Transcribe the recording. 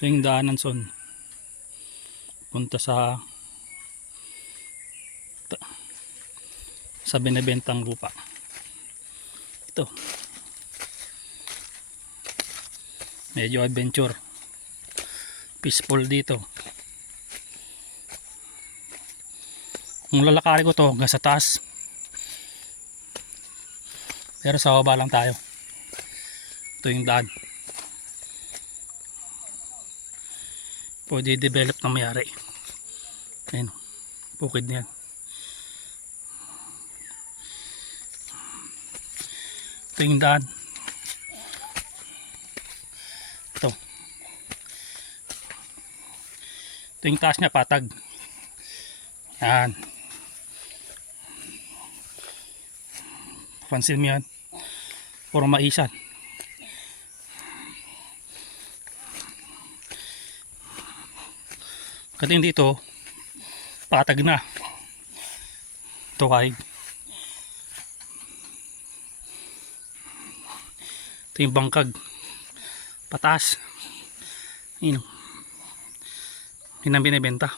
Ito yung daanan son. Punta sa binebentang lupa. Ito. Medyo adventure. Peaceful dito. Kung lalakarin ko to hanggang sa taas. Pero sa baba lang tayo. Ito yung daan. Pwede develop na mayari. Ayan. Bukid na yan. Ito yung daan. Ito. Ito yung taas niya patag. Yan. Pansin mo yan. Puro maisan. Kating dito patag na. Ito kahig. Ito yung bangkag. Pataas. Yun ang binibenta.